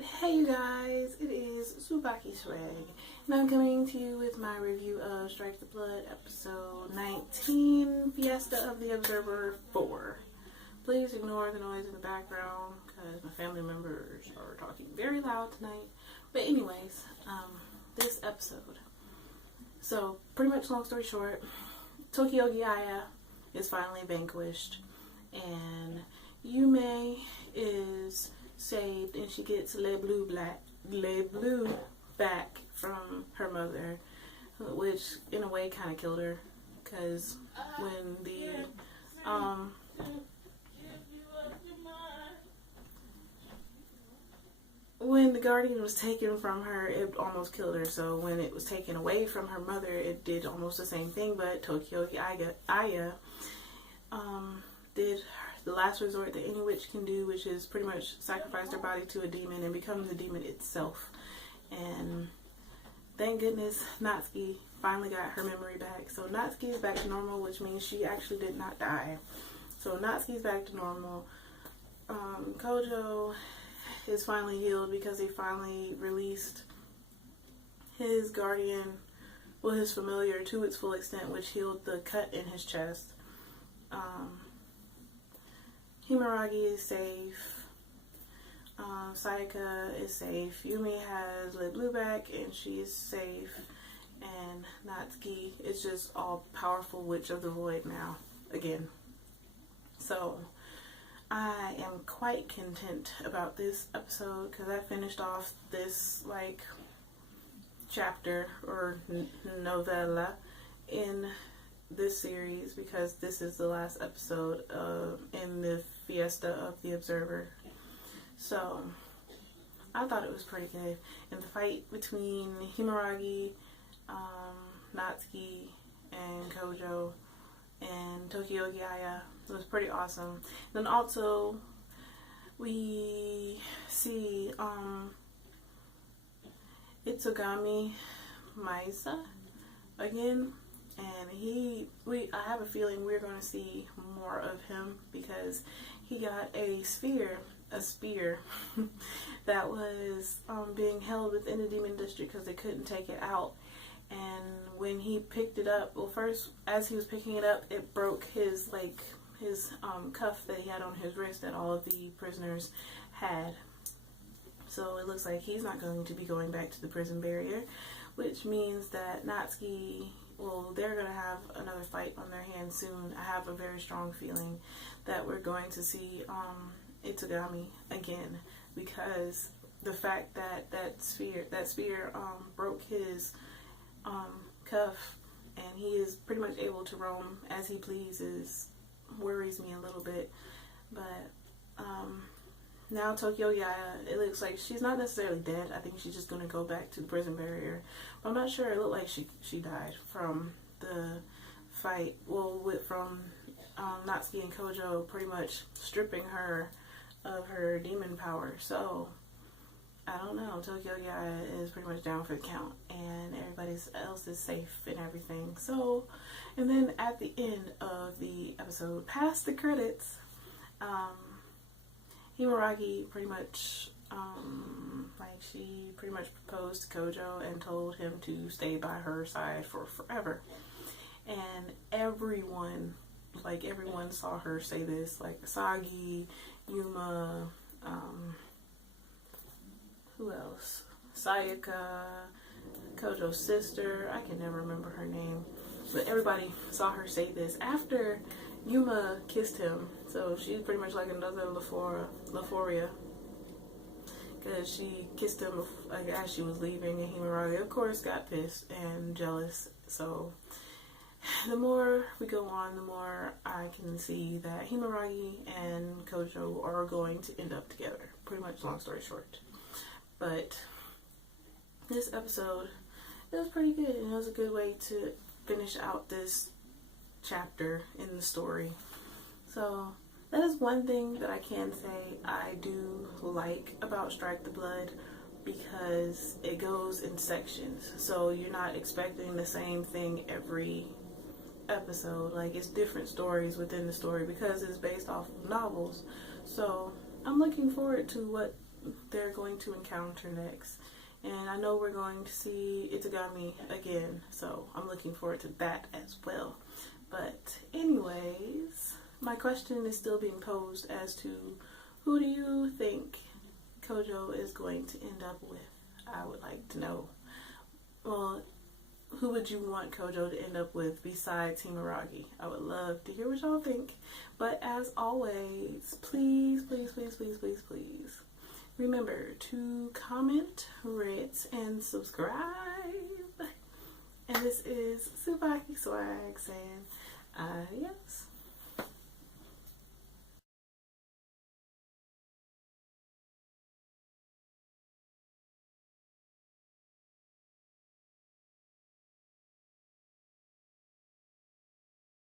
Alright, hey you guys, it is TsubakiSwagg, and I'm coming to you with my review of Strike the Blood episode 19, Fiesta of the Observer 4. Please ignore the noise in the background, because my family members are talking very loud tonight. But anyways, this episode. So, pretty much long story short, Tokyo-Gaya is finally vanquished, and Yume is saved, and she gets Le Blue back from her mother, which in a way kind of killed her, because when the guardian was taken from her, it almost killed her. So when it was taken away from her mother, it did almost the same thing. But Tokyo-Gaya did the last resort that any witch can do, which is pretty much sacrifice their body to a demon and become the demon itself. And thank goodness Natsuki finally got her memory back. So Natsuki is back to normal, which means she actually did not die. So Natsuki's back to normal. Kojo is finally healed because they finally released his guardian, well, his familiar, to its full extent, which healed the cut in his chest. Himaragi is safe. Sayaka is safe. Yumi has Le Blue back and she is safe. And Natsuki is just all powerful Witch of the Void now, again. So I am quite content about this episode because I finished off this chapter or novella in this series, because this is the last episode in the Fiesta of the Observer. So I thought it was pretty good. And the fight between Himaragi, Natsuki, and Kojo and Tokyo-Gaya was pretty awesome. Then also we see Itsugami Maisa again, and I have a feeling we're going to see more of him, because he got a spear that was being held within the demon district because they couldn't take it out. And when he picked it up, well, first, as he was picking it up, it broke his cuff that he had on his wrist that all of the prisoners had. So it looks like he's not going to be going back to the prison barrier, which means that Natsuki, well, they're going to have another fight on their hands soon. I have a very strong feeling that we're going to see Itsugami again, because the fact that that spear broke his cuff and he is pretty much able to roam as he pleases worries me a little bit. But now Tokyo-Gaya, it looks like she's not necessarily dead. I think she's just going to go back to the prison barrier. But I'm not sure. It looked like she died from the fight. Well, from Natsuki and Kojo pretty much stripping her of her demon power. So I don't know. Tokyo-Gaya is pretty much down for the count, and everybody else is safe and everything. So, and then at the end of the episode, past the credits, Himaragi pretty much, she pretty much proposed to Kojo and told him to stay by her side for forever. And everyone saw her say this, like Sagi, Yuma, who else? Sayaka, Kojo's sister, I can never remember her name, but everybody saw her say this after Yuma kissed him. So she's pretty much like another Leforia, because she kissed him as she was leaving, and Himaragi, of course, got pissed and jealous. So the more we go on, the more I can see that Himaragi and Kojo are going to end up together. Pretty much, long story short. But this episode, it was pretty good, and it was a good way to finish out this chapter in the story. So that is one thing that I can say I do like about Strike the Blood, because it goes in sections. So you're not expecting the same thing every episode. Like, it's different stories within the story because it's based off of novels. So I'm looking forward to what they're going to encounter next. And I know we're going to see Itagami again, so I'm looking forward to that as well. But anyways, my question is still being posed as to who do you think Kojo is going to end up with? I would like to know. Well, who would you want Kojo to end up with besides Himaragi? I would love to hear what y'all think. But as always, please, please, please, please, please, please, remember to comment, rate, and subscribe. And this is TsubakiSwagg saying, adios.